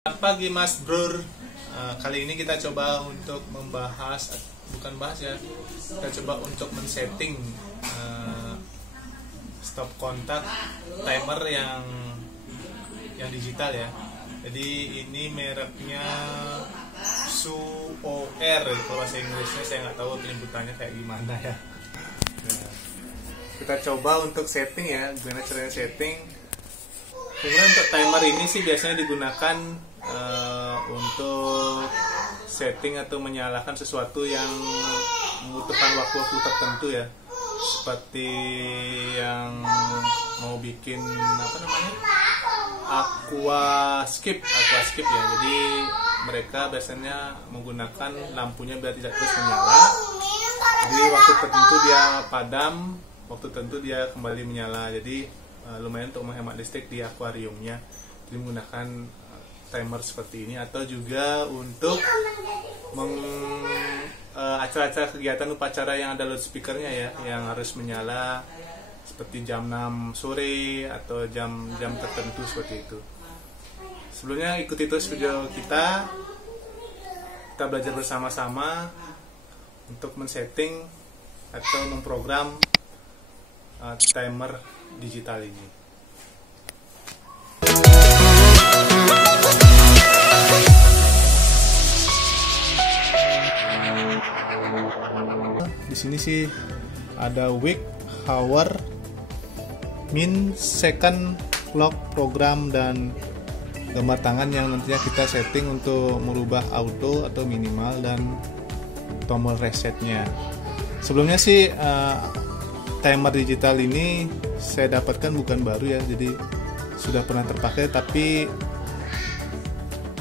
Selamat pagi Mas Bro. Kali ini kita coba untuk membahas, bukan bahas ya, kita coba untuk men-setting stop kontak timer yang digital ya. Jadi ini mereknya SUOR, kalau bahasa Inggrisnya saya nggak tahu penyebutannya kayak gimana ya. Nah, kita coba untuk setting ya, gimana caranya setting. Kemudian untuk timer ini sih biasanya digunakan untuk setting atau menyalakan sesuatu yang membutuhkan waktu-waktu tertentu ya, seperti yang mau bikin aquascape ya. Jadi mereka biasanya menggunakan lampunya biar tidak terus menyala. Jadi waktu tertentu dia padam, waktu tertentu dia kembali menyala. Jadi lumayan untuk menghemat listrik di akuariumnya. Jadi menggunakan timer seperti ini, atau juga untuk acara-acara kegiatan upacara yang ada loudspeakernya ya, yang harus menyala seperti jam 6 sore atau jam-jam tertentu seperti itu. Sebelumnya ikuti terus video kita belajar bersama-sama untuk men-setting atau memprogram timer digital ini. Di sini sih ada week, hour, min, second, clock, program, dan gambar tangan yang nantinya kita setting untuk merubah auto atau minimal, dan tombol resetnya. Sebelumnya sih timer digital ini saya dapatkan bukan baru ya, jadi sudah pernah terpakai, tapi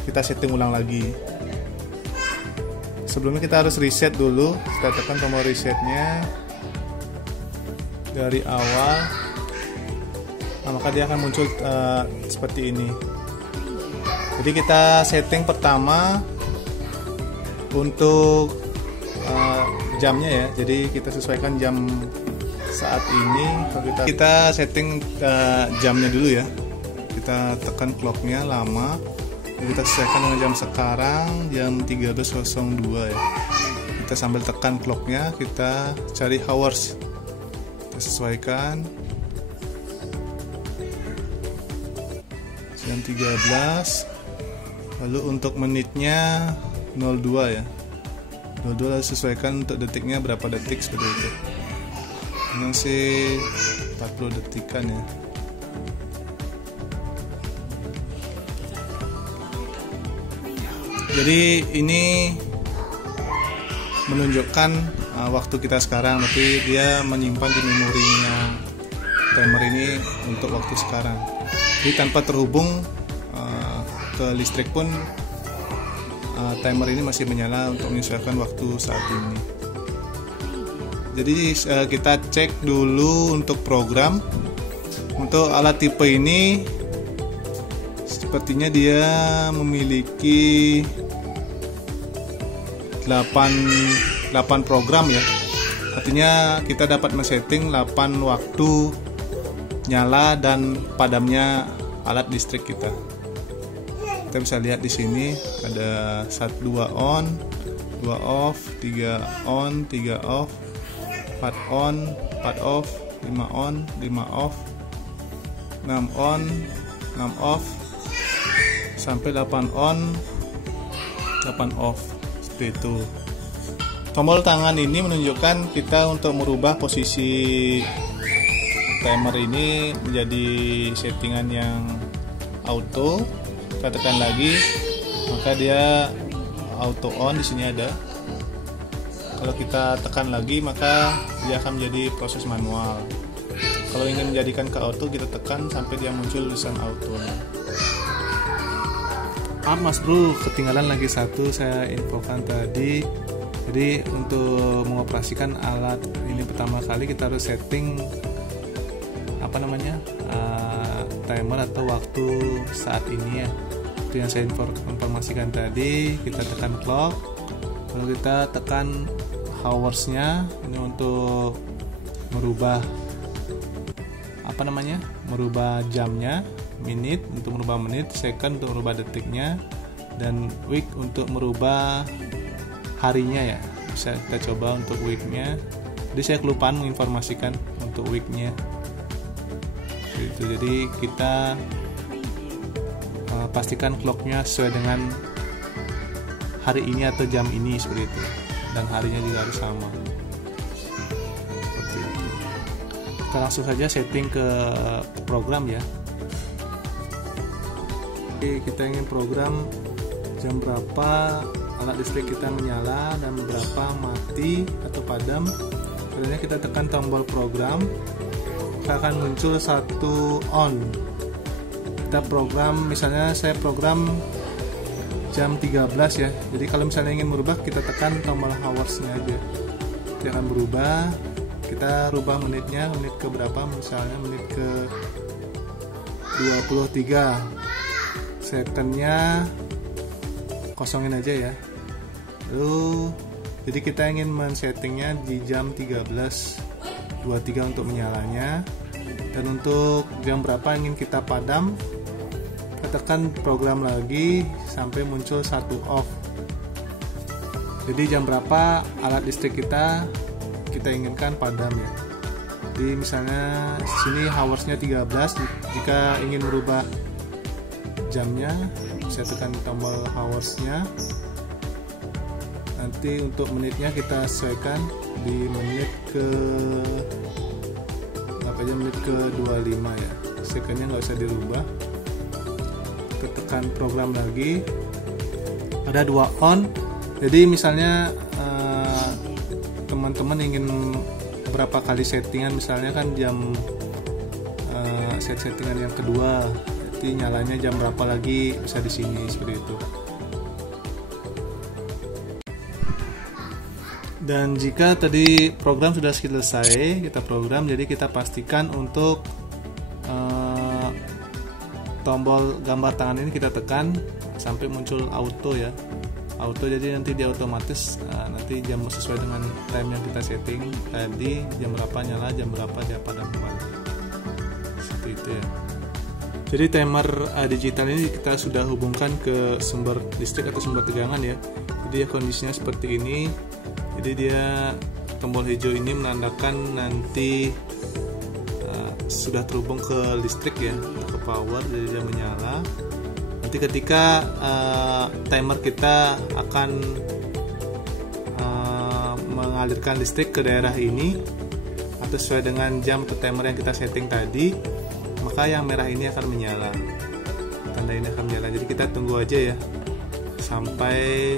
kita setting ulang lagi. Sebelumnya kita harus reset dulu, kita tekan tombol resetnya dari awal. Nah, maka dia akan muncul seperti ini. Jadi kita setting pertama untuk jamnya ya, jadi kita sesuaikan jam saat ini. Kita setting jamnya dulu ya, kita tekan clocknya lama. Kita sesuaikan dengan jam sekarang, jam 13.02 ya. Kita sambil tekan clocknya, kita cari hours, kita sesuaikan jam 13. Lalu untuk menitnya 02 ya, 02, lalu sesuaikan untuk detiknya berapa detik seperti itu. Ini sih 40 detikan ya. Jadi ini menunjukkan waktu kita sekarang, tapi dia menyimpan di memorinya timer ini untuk waktu sekarang. Jadi tanpa terhubung ke listrik pun timer ini masih menyala untuk menyesuaikan waktu saat ini. Jadi kita cek dulu untuk program. Untuk alat tipe ini sepertinya dia memiliki 8 program ya. Artinya kita dapat men-setting 8 waktu nyala dan padamnya alat listrik kita. Kita bisa lihat di sini ada 1, 2 on, 2 off, 3 on, 3 off, 4 on, 4 off, 5 on, 5 off, 6 on, 6 off, sampai 8 on, 8 off, seperti itu. Tombol tangan ini menunjukkan kita untuk merubah posisi timer ini menjadi settingan yang auto. Kita tekan lagi, maka dia auto on, di sini ada. Kalau kita tekan lagi, maka dia akan menjadi proses manual. Kalau ingin menjadikan ke auto, kita tekan sampai dia muncul tulisan auto. Mas Bro, ketinggalan lagi satu saya infokan tadi. Jadi untuk mengoperasikan alat ini pertama kali kita harus setting timer atau waktu saat ini ya. Itu yang saya informasikan tadi. Kita tekan clock, lalu kita tekan hoursnya ini untuk merubah merubah jamnya. menit untuk merubah menit, second untuk merubah detiknya, dan week untuk merubah harinya ya. Bisa kita coba untuk weeknya. Jadi saya kelupaan menginformasikan untuk weeknya. Jadi kita pastikan clocknya sesuai dengan hari ini atau jam ini seperti itu, dan harinya juga harus sama seperti itu. Kita langsung saja setting ke program ya. Jadi kita ingin program jam berapa alat listrik kita menyala dan berapa mati atau padam. Selanjutnya kita tekan tombol program, akan muncul satu on. Kita program, misalnya saya program jam 13 ya. Jadi kalau misalnya ingin merubah, kita tekan tombol hours-nya aja. Dia akan berubah. Kita rubah menitnya, menit ke berapa? Misalnya menit ke 23. Second-nya kosongin aja ya. Lalu jadi kita ingin men-settingnya di jam 13.23 untuk menyalanya. Dan untuk jam berapa ingin kita padam, kita tekan program lagi sampai muncul satu off. Jadi jam berapa alat listrik kita inginkan padam ya. Jadi misalnya sini hoursnya 13. Jika ingin merubah jamnya, saya tekan tombol hoursnya. Nanti untuk menitnya kita sesuaikan di menit ke menit ke 25 ya. Secondnya nggak usah dirubah. Kita tekan program lagi, ada 2 on. Jadi misalnya teman-teman ingin berapa kali settingan, misalnya kan jam settingan yang kedua, jadi nyalanya jam berapa lagi, bisa di sini seperti itu. Dan jika tadi program sudah selesai, kita program, jadi kita pastikan untuk tombol gambar tangan ini kita tekan sampai muncul auto ya. Auto, jadi nanti dia otomatis nanti jam sesuai dengan time yang kita setting tadi, jam berapa nyala, jam berapa dia padam kembali. Seperti itu ya. Jadi timer digital ini kita sudah hubungkan ke sumber listrik atau sumber tegangan ya. Jadi ya kondisinya seperti ini. Jadi dia tombol hijau ini menandakan nanti sudah terhubung ke listrik ya, ke power, jadi dia menyala. Nanti ketika timer kita akan mengalirkan listrik ke daerah ini atau sesuai dengan jam atau timer yang kita setting tadi, maka yang merah ini akan menyala, tanda ini akan menyala. Jadi kita tunggu aja ya sampai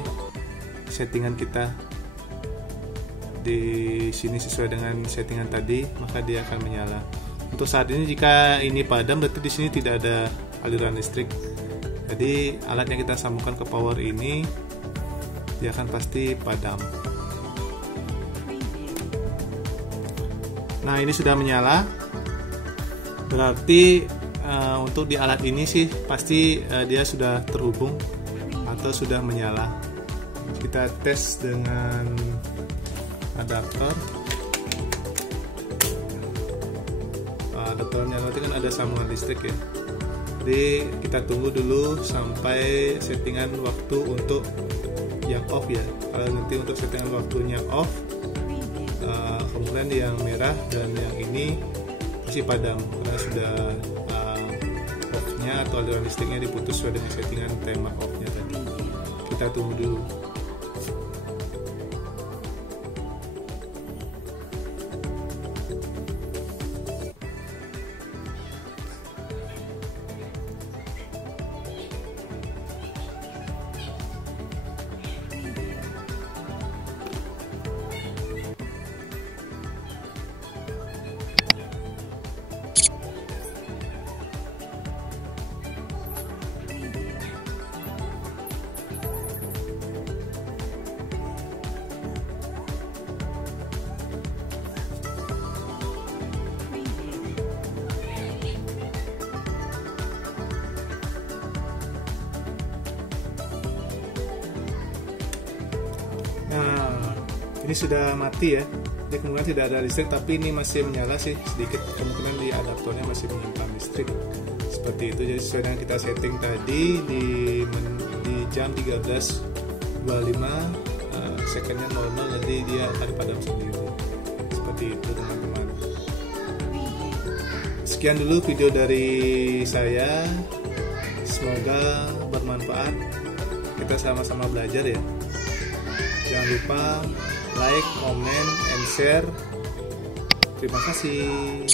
settingan kita di sini sesuai dengan settingan tadi, maka dia akan menyala. Untuk saat ini jika ini padam, berarti di sini tidak ada aliran listrik. Jadi alat yang kita sambungkan ke power ini dia akan pasti padam. Nah, ini sudah menyala. Berarti untuk di alat ini sih pasti dia sudah terhubung atau sudah menyala. Kita tes dengan adaptor. Adaptornya nanti kan ada sambungan listrik ya. Jadi kita tunggu dulu sampai settingan waktu untuk yang off ya. Kalau nanti untuk settingan waktunya off, kemudian yang merah dan yang ini masih padam karena sudah off-nya atau aliran listriknya diputus sesuai dengan settingan timer off-nya tadi. Kita tunggu dulu. Nah, ini sudah mati ya. Jadi kemungkinan tidak ada listrik, tapi ini masih menyala sih sedikit, kemungkinan di adaptornya masih menyimpan listrik. Seperti itu. Jadi sesuai dengan kita setting tadi di jam 13.25 secondnya 00, nanti dia akan padam sendiri. Seperti itu teman-teman. Sekian dulu video dari saya, semoga bermanfaat, kita sama-sama belajar ya. Jangan lupa like, comment, and share. Terima kasih.